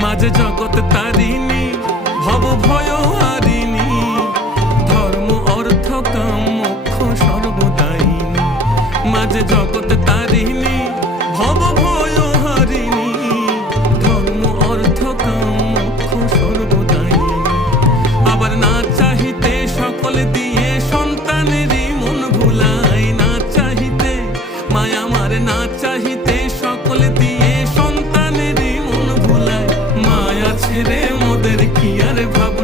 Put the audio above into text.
মাঝে জগৎ তারিণী ভব ভয় হারিণী, ধর্ম অর্থ কাম মোক্ষ সর্বদায়িনী। মাঝে জগৎ তারিণী ভব ভয় হারিণী, ধর্ম অর্থ কাম মোক্ষ সর্বদায়িনী। আবার না চাহিতে সকল দিয়ে সন্তানেরই মন ভুলায়, না চাহিতে মায়া আমার না চাহিতে সকল দিয়ে সন্তানেরই মন ভুলায়। মায়া ছেড়ে মোদের কি আর ভাব